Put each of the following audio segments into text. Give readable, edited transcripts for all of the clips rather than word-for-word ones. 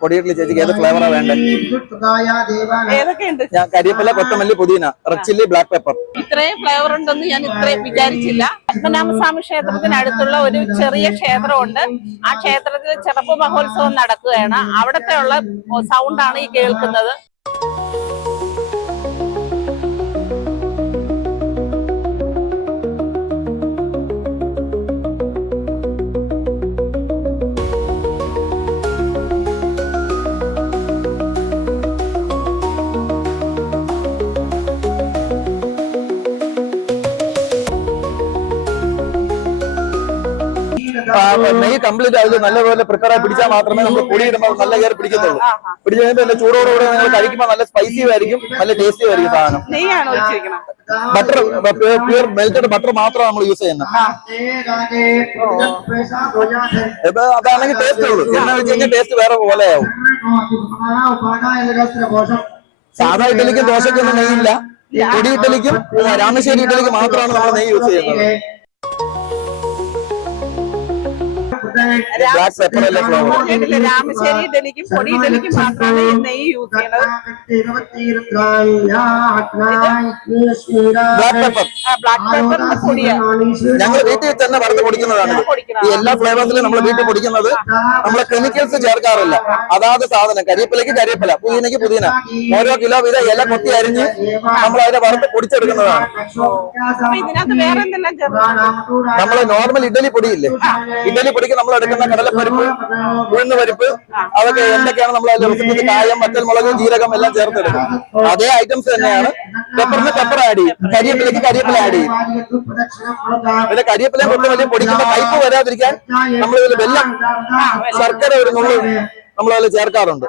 പൊടിയിട്ടില്ല ചേച്ചിക്ക് ഏത് ഫ്ലേവറാ വേണ്ടത്? ഞാൻ കരിയപ്പല, കൊത്തമല്ലി, പുതിന, റെഡ് ചില്ലി, ബ്ലാക്ക് പെപ്പർ. ഇത്രയും ഫ്ലേവർ ഉണ്ടെന്ന് ഞാൻ ഇത്രയും വിചാരിച്ചില്ല. പത്മനാഭസ്വാമി ക്ഷേത്രത്തിനടുത്തുള്ള ഒരു ചെറിയ ക്ഷേത്രമുണ്ട്. ആ ക്ഷേത്രത്തിൽ ചെറുപ്പ് മഹോത്സവം നടക്കുകയാണ്. അവിടത്തെ ഉള്ള സൗണ്ടാണ് ഈ കേൾക്കുന്നത്. നെയ്യ് കംപ്ലീറ്റ് ആയിട്ട് നല്ലപോലെ പ്രിപ്പയർ ആയി പിടിച്ചാൽ മാത്രമേ നമ്മൾ പൊടി ഇടുമ്പോൾ നല്ല കയറി പിടിക്കത്തുള്ളൂ. പിടിച്ചു കഴിയുമ്പോൾ ചൂടോടുകൂടെ നിങ്ങൾ കഴിക്കുമ്പോൾ നല്ല സ്പൈസിയും ആയിരിക്കും, നല്ല ടേസ്റ്റിയും ആയിരിക്കും സാധനം. ബട്ടർ, പ്യൂർ മെൽറ്റഡ് ബട്ടർ മാത്രമാണ് നമ്മൾ യൂസ് ചെയ്യുന്നത്. അതാണെങ്കിൽ ടേസ്റ്റ് ഉള്ളൂ. എണ്ണ വെച്ച് കഴിഞ്ഞാൽ ടേസ്റ്റ് വേറെ പോലെയാവും. സാധാ ഇഡലിക്കും ദോശയ്ക്കൊന്നും നെയ്യില്ല. പൊടി ഇഡലിക്കും രാമശ്ശേരി ഇഡലിക്കും മാത്രമാണ് നമ്മൾ നെയ്യ് യൂസ് ചെയ്യുന്നത്. രാമശ്ശേരി ഇഡലിക്കും പൊടി ഇഡലിക്കും മാത്രമാണ് ഈ നെയ്യ് യൂസ് ചെയ്യുന്നത്. ബ്ലാക്ക് പെപ്പറിന്റെ പൊടിയാണ് ഞങ്ങൾ വീട്ടിൽ തന്നെ വറുത്ത് പൊടിക്കുന്നതാണ്. ഈ എല്ലാ ഫ്ലേവേഴ്സിലും നമ്മൾ വീട്ടിൽ പൊടിക്കുന്നത്. നമ്മളെ കെമിക്കൽസ് ചേർക്കാറില്ല. അതാത് സാധനം, കരിയപ്പിലക്ക് കരിയപ്പില, പുതിനയ്ക്ക് പുതിന, ഓരോ കിലോ വീതം ഇല കൊത്തി അരിഞ്ഞ് നമ്മൾ അതിനെ വറുത്ത് പൊടിച്ചെടുക്കുന്നതാണ്. ഇതിനകത്ത് വേറെ എന്തെല്ലാം ചേർക്കും? നമ്മള് നോർമൽ ഇഡലി പൊടിയില്ലേ, ഇഡലി പൊടിക്ക് നമ്മൾ എടുക്കുന്ന കടലപ്പരിപ്പ്, ഉഴുന്ന് പരിപ്പ്, അതൊക്കെ എന്തൊക്കെയാണ് നമ്മൾ അതിൽ റെസിപ്പി, കായം, വറ്റൽമുളക്, ജീരകം എല്ലാം ചേർത്തെടുക്കും. അതേ ഐറ്റംസ് തന്നെയാണ്. പെപ്പറിന് പെപ്പർ ആഡ് ചെയ്യും, കരിയപ്പിലേക്ക് കരിയപ്പില ആഡ് ചെയ്യും. പിന്നെ കരിയപ്പില കൊത്തമല്ലി പൊടിക്കുമ്പോൾ കയ്പ് വരാതിരിക്കാൻ നമ്മൾ ഇതിൽ വെള്ളം, ശർക്കര ഒരു നുള്ളു നമ്മൾ അതിൽ ചേർക്കാറുണ്ട്.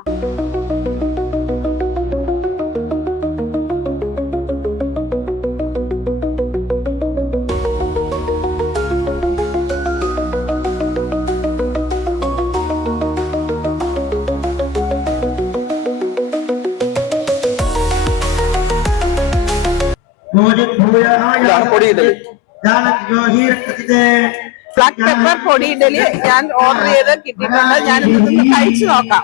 ബ്ലാക്ക് പെപ്പർ പൊടി ഇഡലി ഞാൻ ഓർഡർ ചെയ്ത് കിട്ടിയിട്ടുണ്ട്. ഞാൻ ഇതൊന്ന് കഴിച്ചു നോക്കാം.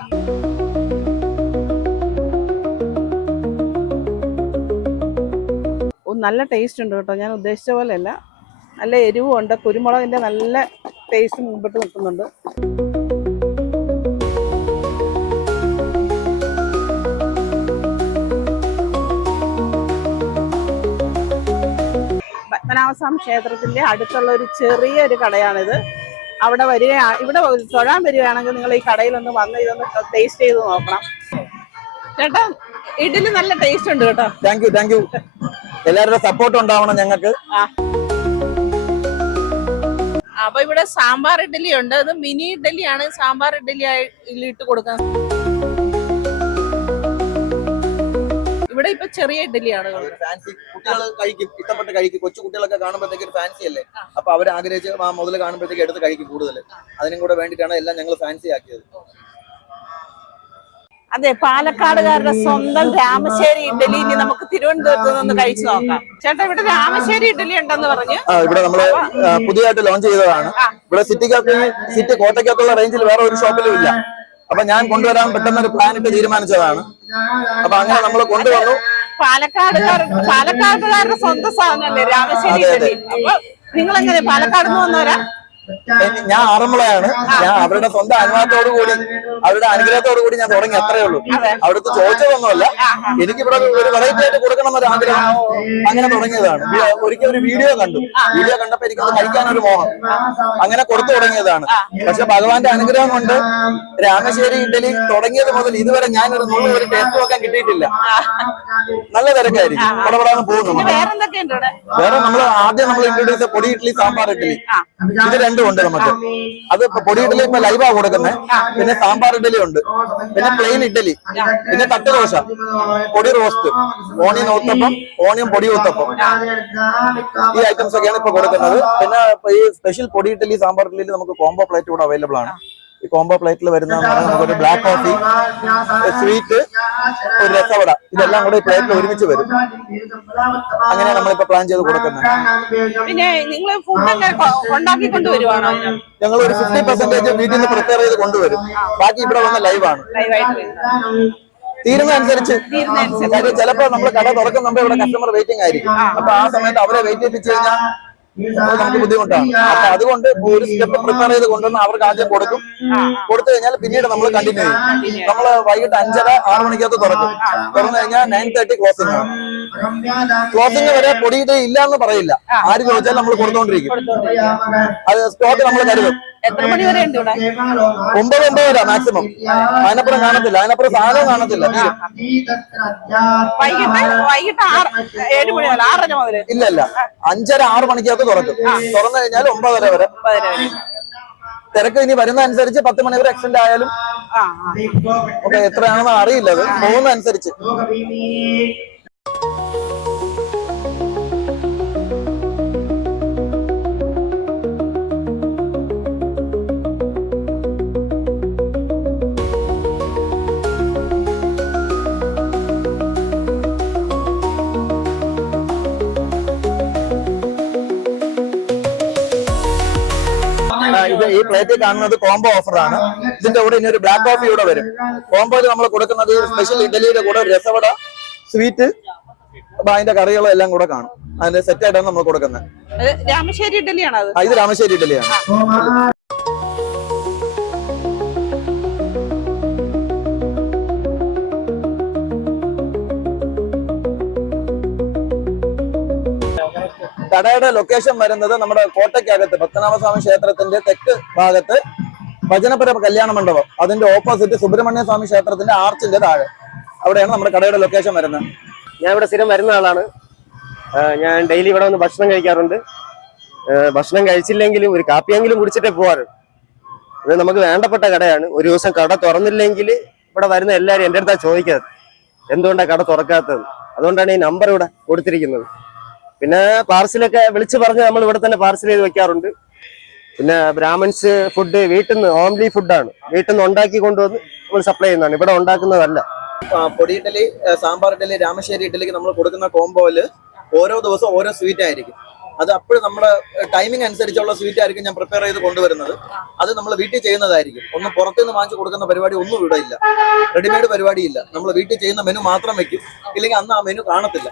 നല്ല ടേസ്റ്റ് ഉണ്ട് കേട്ടോ. ഞാൻ ഉദ്ദേശിച്ച പോലെയല്ല, നല്ല എരിവും ഉണ്ട്. കുരുമുളകിന്റെ നല്ല ടേസ്റ്റ് മുമ്പിട്ട് നിൽക്കുന്നുണ്ട്. പത്മനാഭസ്വാമി ക്ഷേത്രത്തിന്റെ അടുത്തുള്ള ഒരു ചെറിയൊരു കടയാണിത്. അവിടെ ഇവിടെ തൊഴാൻ വരികയാണെങ്കിൽ നിങ്ങൾ ഈ കടയിലൊന്ന് വന്ന് ഇതൊന്ന് ടേസ്റ്റ് ചെയ്ത് നോക്കണം. ചേട്ടാ, ഇഡലി നല്ല ടേസ്റ്റ് ഉണ്ട് കേട്ടോ. Thank you, thank you. എല്ലാവരുടെ സപ്പോർട്ട് ഉണ്ടാവണം ഞങ്ങൾക്ക്. അപ്പൊ ഇവിടെ സാമ്പാർ ഇഡലി ഉണ്ട്. അത് മിനി ഇഡലിയാണ്. സാമ്പാർ ഇഡലി ഇട്ട് കൊടുക്കാൻ ഇവിടെ ഇപ്പൊ ചെറിയ ഇഡലിയാണ്. ഫാൻസി കുട്ടികൾ കഴിക്കും, ഇഷ്ടപ്പെട്ട് കഴിക്കും. കൊച്ചു കുട്ടികളൊക്കെ കാണുമ്പോഴത്തേക്ക് ഒരു ഫാൻസി അല്ലേ, അപ്പൊ അവർ ആഗ്രഹിച്ച് മുതൽ കാണുമ്പോഴത്തേക്ക് എടുത്ത് കഴിക്കും കൂടുതൽ. അതിനും കൂടെ വേണ്ടിയിട്ടാണ് എല്ലാം ഞങ്ങൾ ഫാൻസി ആക്കിയത്. അതെ, പാലക്കാടുകാരുടെ സ്വന്തം രാമശ്ശേരി ഇഡലി ഇനി നമുക്ക് തിരുവനന്തപുരത്ത് നിന്ന് കഴിച്ചു നോക്കാം. ചേട്ടാ, ഇവിടെ രാമശ്ശേരി ഇഡലി ഉണ്ടെന്ന് പറഞ്ഞു. ഇവിടെ നമ്മള് പുതിയതായിട്ട് ലോഞ്ച് ചെയ്തതാണ്. ഇവിടെ സിറ്റി കോട്ടയ്ക്കകത്തുള്ള റേഞ്ചിൽ വേറെ ഒരു ഷോപ്പിലും ഇല്ല. അപ്പൊ ഞാൻ കൊണ്ടുവരാൻ പെട്ടെന്ന് ഒരു പ്ലാൻ ഇട്ട് തീരുമാനിച്ചതാണ്. അപ്പൊ അങ്ങനെ നമ്മൾ കൊണ്ടുവന്നു. പാലക്കാടുകാരുടെ സ്വന്തം സാധനമല്ലേ രാമശ്ശേരി ഇഡലി? അപ്പൊ നിങ്ങൾ എങ്ങനെ പാലക്കാട് നിന്ന് വന്നവരാ? ഞാൻ ആറന്മുളയാണ്. ഞാൻ അവരുടെ സ്വന്തം അനുഭവത്തോടു കൂടി, അവരുടെ അനുഗ്രഹത്തോടു കൂടി ഞാൻ തുടങ്ങി, അത്രേ ഉള്ളൂ. അവിടുത്തെ ചോദിച്ചതൊന്നുമല്ല, എനിക്കിവിടെ ഒരു വെറൈറ്റി ആയിട്ട് കൊടുക്കണം എന്നൊരു ആഗ്രഹം, അങ്ങനെ തുടങ്ങിയതാണ്. ഒരിക്കൽ ഒരു വീഡിയോ കണ്ടപ്പോ എനിക്കത് കഴിക്കാനൊരു മോഹം, അങ്ങനെ കൊടുത്തു തുടങ്ങിയതാണ്. പക്ഷെ ഭഗവാന്റെ അനുഗ്രഹം കൊണ്ട് രാമശ്ശേരി ഇഡലി തുടങ്ങിയത് മുതൽ ഇതുവരെ ഞാനൊരു ഒരു ടേസ്റ്റ് നോക്കാൻ കിട്ടിയിട്ടില്ല. നല്ല തിരക്കായിരിക്കും, പടപടാന്ന് പോകുന്നു. വേറെ ആദ്യം നമ്മൾ ഇൻട്രൊഡ്യൂസ് പൊടി ഇഡ്ഡലി, സാമ്പാർ ഇഡ്ഡലി, ഇത് രണ്ടും ഉണ്ട് നമുക്ക്. അത് പൊടി ഇഡ്ഡലി ഇപ്പൊ ലൈവാ കൊടുക്കുന്നത്. പിന്നെ സാമ്പാർ ഇഡ്ഡലി ഉണ്ട്, പിന്നെ പ്ലെയിൻ ഇഡ്ഡലി, പിന്നെ തട്ടുദോശ, പൊടി റോസ്റ്റ്, ഓണിയൻ ഊത്തപ്പം, ഓണിയൻ പൊടി ഊത്തപ്പം, ഈ ഐറ്റംസ് ഒക്കെയാണ് ഇപ്പൊ കൊടുക്കുന്നത്. പിന്നെ ഈ സ്പെഷ്യൽ പൊടി ഇഡ്ഡലി, സാമ്പാർ ഇഡ്ഡലി നമുക്ക് കോംബോ പ്ലേറ്റ് കൂടെ അവൈലബിൾ ആണ്. ഈ കോംബോ പ്ലേറ്റിൽ വരുന്ന നമുക്കൊരു ബ്ലാക്ക് കോഫി, സ്വീറ്റ്, ഒരു രസവട, ഇതെല്ലാം കൂടെ ഈ പ്ലേറ്റിൽ ഒരുമിച്ച് വരും. അങ്ങനെ നമ്മളിപ്പോ പ്ലാൻ ചെയ്ത് കൊടുക്കുന്നത്. പിന്നെ നിങ്ങൾ ഫുഡൊക്കെ ഉണ്ടാക്കിക്കൊണ്ട് വരുവാണോ? ഞങ്ങൾ ഒരു 50% വീട്ടിൽ നിന്ന് പ്രിപ്പയർ ചെയ്ത് കൊണ്ടുവരും. ബാക്കി ഇവിടെ വന്ന ലൈവാണ്. തീരുന്നതനുസരിച്ച്. കാര്യം ചിലപ്പോ നമ്മൾ കട തുറക്കുന്നുമ്പോ ഇവിടെ കസ്റ്റമർ വെയിറ്റിംഗ് ആയിരിക്കും. അപ്പൊ ആ സമയത്ത് അവരെ വെയിറ്റ് ചെയ്യിപ്പിച്ചു കഴിഞ്ഞാൽ നമുക്ക് ബുദ്ധിമുട്ടാണ്. അപ്പൊ അതുകൊണ്ട് ഒരു സ്റ്റെപ്പ് പ്രിപ്പയർ ചെയ്ത് കൊണ്ടുവന്ന് അവർക്ക് ആദ്യം കൊടുക്കും. കൊടുത്തു കഴിഞ്ഞാൽ പിന്നീട് നമ്മൾ കണ്ടിന്യൂ ചെയ്യും. നമ്മള് വൈകിട്ട് 5:30-6 മണിക്കകത്ത് തുറക്കും. തുറന്നു കഴിഞ്ഞാൽ 9:30 ക്ലോസിംഗ് ആണ്. ക്ലോസിംഗ് വരെ പൊടിയിട്ട് ഇല്ല എന്ന് പറയില്ല. ആര് ചോദിച്ചാൽ നമ്മൾ കൊടുത്തോണ്ടിരിക്കും. അത് സ്റ്റോക്ക് നമ്മൾ കരുതും. എത്ര മണി വരെ ഉണ്ട് ഇവിടെ? 9 വരെ മാക്സിമം. അതിനപ്പുറം കാണത്തില്ല. അതിനപ്പുറം സാധനവും കാണത്തില്ല. വൈകിട്ട് 7 മണി മുതൽ 6:30 മുതൽ ഇല്ല 5:30-6 മണിക്കകത്ത് തുറക്കും. തുറന്നു കഴിഞ്ഞാൽ 9:30 വരെ. തിരക്ക് ഇനി വരുന്ന അനുസരിച്ച് 10 മണി വരെ എക്സ്റ്റെൻഡ് ആയാലും ഓക്കെ. എത്രയാണെന്ന് അറിയില്ല. അത് പോകുന്ന അനുസരിച്ച്. ഇത് ഈ പ്ലേറ്റിൽ കാണുന്നത് കോംബോ ഓഫർ ആണ്. ഇതിന്റെ കൂടെ ഇനി ഒരു ബ്ലാക്ക് കോഫി കൂടെ വരും. കോംബോയിൽ നമ്മൾ കൊടുക്കുന്നത് സ്പെഷ്യൽ ഇഡലിയുടെ കൂടെ രസവട, സ്വീറ്റ്, അതിന്റെ കറികളും എല്ലാം കൂടെ കാണും. അതിന്റെ സെറ്റ് ആയിട്ടാണ് നമ്മൾ കൊടുക്കുന്നത്. രാമശ്ശേരി ഇഡലിയാണ് അത്. ഇത് രാമശ്ശേരി ഇഡലിയാണ്. കടയുടെ ലൊക്കേഷൻ വരുന്നത് നമ്മുടെ കോട്ടയ്ക്കകത്ത് പത്മനാഭസ്വാമി ക്ഷേത്രത്തിന്റെ തെക്ക് ഭാഗത്ത് ഭജനപുരം കല്യാണ മണ്ഡപം, അതിന്റെ ഓപ്പോസിറ്റ് സുബ്രഹ്മണ്യ സ്വാമി ക്ഷേത്രത്തിന്റെ ആർച്ചിന്റെ താഴെ. അവിടെയാണ് നമ്മുടെ കടയുടെ ലൊക്കേഷൻ വരുന്നത്. ഞാൻ ഇവിടെ സ്ഥിരം വരുന്ന ആളാണ്. ഞാൻ ഡെയിലി ഇവിടെ വന്ന് ഭക്ഷണം കഴിക്കാറുണ്ട്. ഭക്ഷണം കഴിച്ചില്ലെങ്കിലും ഒരു കാപ്പിയെങ്കിലും കുടിച്ചിട്ടേ പോവാറുണ്ട്. ഇത് നമുക്ക് വേണ്ടപ്പെട്ട കടയാണ്. ഒരു ദിവസം കട തുറന്നില്ലെങ്കിൽ ഇവിടെ വരുന്ന എല്ലാവരും എൻ്റെ അടുത്താണ് ചോദിക്കാറ് എന്തുകൊണ്ടാണ് കട തുറക്കാത്തത്. അതുകൊണ്ടാണ് ഈ നമ്പർ ഇവിടെ കൊടുത്തിരിക്കുന്നത്. പിന്നെ പാർസലൊക്കെ വിളിച്ചു പറഞ്ഞ് നമ്മൾ ഇവിടെ തന്നെ പാർസൽ ചെയ്ത് വെക്കാറുണ്ട്. പിന്നെ ബ്രാഹ്മൺസ് ഫുഡ് വീട്ടിൽ നിന്ന് ഹോംലി ഫുഡാണ്. വീട്ടിൽ നിന്ന് ഉണ്ടാക്കി കൊണ്ടുവന്ന് നമ്മൾ സപ്ലൈ ചെയ്യുന്നതാണ്. ഇവിടെ ഉണ്ടാക്കുന്നതല്ല. പൊടി ഇഡലി, സാമ്പാർ ഇഡലി, രാമശ്ശേരി ഇഡലിക്ക് നമ്മൾ കൊടുക്കുന്ന കോംബോയില് ഓരോ ദിവസവും ഓരോ സ്വീറ്റ് ആയിരിക്കും. അത് അപ്പോഴും നമ്മുടെ ടൈമിംഗ് അനുസരിച്ചുള്ള സ്വീറ്റ് ആയിരിക്കും ഞാൻ പ്രിപ്പയർ ചെയ്ത് കൊണ്ടുവരുന്നത്. അത് നമ്മൾ വീട്ടിൽ ചെയ്യുന്നതായിരിക്കും. ഒന്നും പുറത്തുനിന്ന് വാങ്ങിച്ചു കൊടുക്കുന്ന പരിപാടി ഒന്നും ഇവിടെ ഇല്ല. റെഡിമെയ്ഡ് പരിപാടിയില്ല. നമ്മൾ വീട്ടിൽ ചെയ്യുന്ന മെനു മാത്രം വെക്കും. ഇല്ലെങ്കിൽ അന്ന് ആ മെനു കാണത്തില്ല.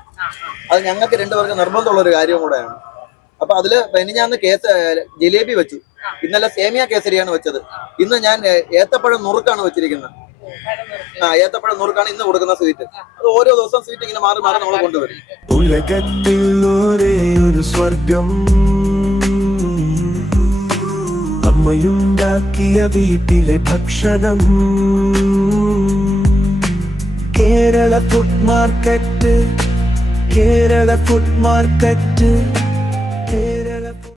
അത് ഞങ്ങൾക്ക് രണ്ടുപേർക്ക് നിർബന്ധമുള്ള ഒരു കാര്യം കൂടെയാണ്. അപ്പൊ അതില് ഞാൻ ജിലേബി വെച്ചു. ഇന്നലെ സേമിയ കേസരിയാണ് വെച്ചത്. ഇന്ന് ഞാൻ ഏത്തപ്പഴം നുറുക്കാണ് വെച്ചിരിക്കുന്നത്. ഏത്തപ്പഴം നുറുക്കാണ് ഇന്ന് കൊടുക്കുന്ന സ്വീറ്റ്. അത് ഓരോ ദിവസം സ്വീറ്റ് ഇങ്ങനെ മാറി മാറി നമ്മൾ കൊണ്ടുവരും. ഉലകത്തിൽ ഒരേ ഒരു സ്വർഗം അമ്മയുണ്ടാക്കിയ വീട്ടിലെ ഭക്ഷണം. Kerala food market, Kerala food market.